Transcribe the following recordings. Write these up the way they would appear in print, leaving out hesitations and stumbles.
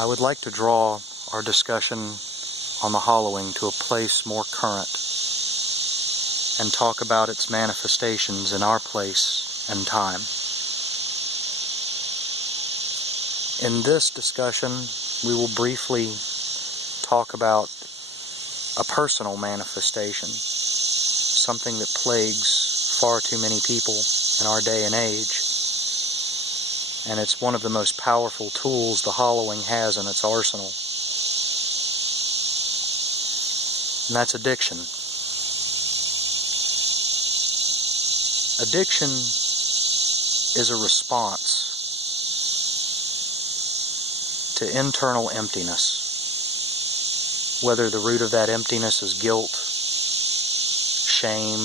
I would like to draw our discussion on the hollowing to a place more current and talk about its manifestations in our place and time. In this discussion, we will briefly talk about a personal manifestation, something that plagues far too many people in our day and age. And it's one of the most powerful tools the hollowing has in its arsenal. And that's addiction. Addiction is a response to internal emptiness. Whether the root of that emptiness is guilt, shame,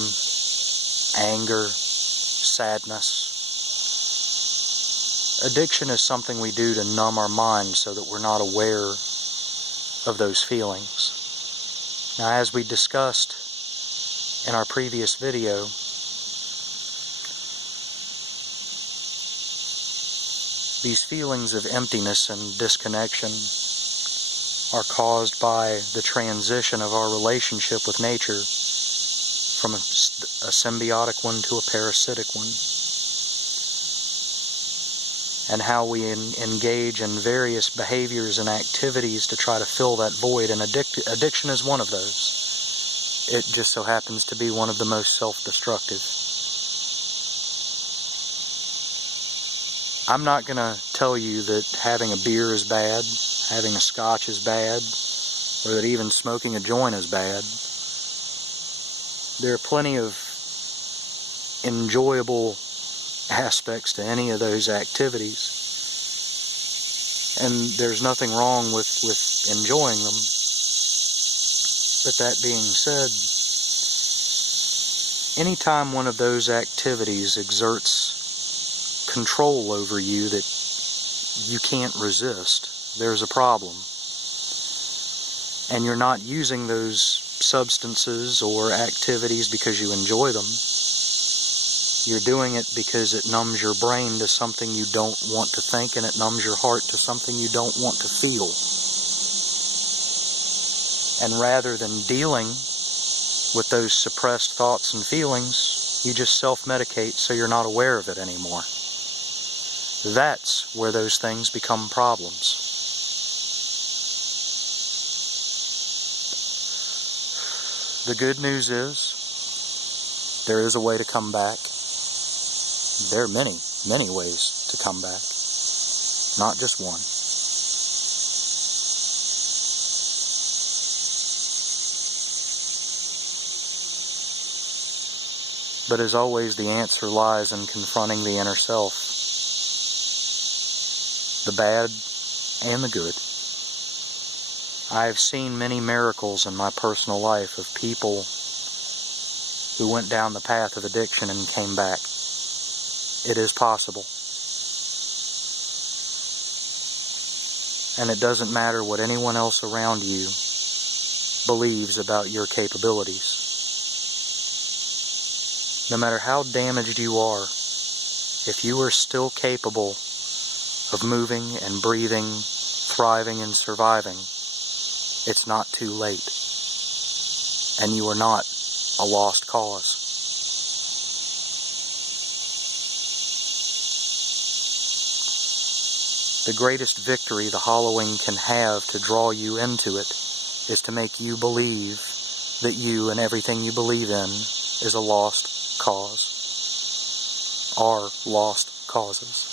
anger, sadness. Addiction is something we do to numb our mind so that we're not aware of those feelings. Now, as we discussed in our previous video, these feelings of emptiness and disconnection are caused by the transition of our relationship with nature from a symbiotic one to a parasitic one, and how we engage in various behaviors and activities to try to fill that void, and addiction is one of those. It just so happens to be one of the most self-destructive. I'm not going to tell you that having a beer is bad, having a scotch is bad, or that even smoking a joint is bad. There are plenty of enjoyable aspects to any of those activities, and there's nothing wrong with enjoying them. But that being said, anytime one of those activities exerts control over you that you can't resist, there's a problem. And you're not using those substances or activities because you enjoy them. You're doing it because it numbs your brain to something you don't want to think, and it numbs your heart to something you don't want to feel. And rather than dealing with those suppressed thoughts and feelings, you just self-medicate so you're not aware of it anymore. That's where those things become problems. The good news is, there is a way to come back. There are many, many ways to come back. Not just one. But as always, the answer lies in confronting the inner self. The bad and the good. I have seen many miracles in my personal life of people who went down the path of addiction and came back. It is possible. And it doesn't matter what anyone else around you believes about your capabilities. No matter how damaged you are, if you are still capable of moving and breathing, thriving and surviving, it's not too late. And you are not a lost cause. The greatest victory the hollowing can have to draw you into it is to make you believe that you and everything you believe in is a lost cause. Are lost causes.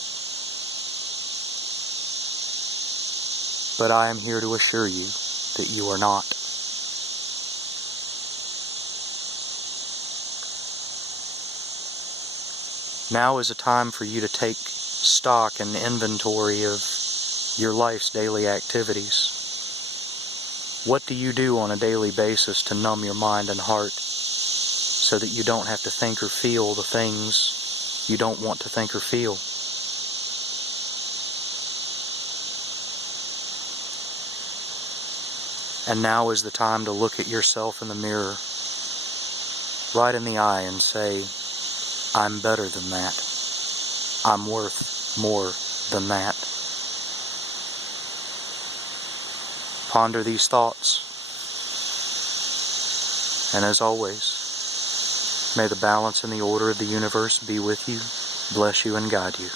But I am here to assure you that you are not. Now is a time for you to take stock and inventory of your life's daily activities. What do you do on a daily basis to numb your mind and heart so that you don't have to think or feel the things you don't want to think or feel? And now is the time to look at yourself in the mirror, right in the eye, and say, I'm better than that. I'm worth more than that. Ponder these thoughts. And as always, may the balance and the order of the universe be with you, bless you, and guide you.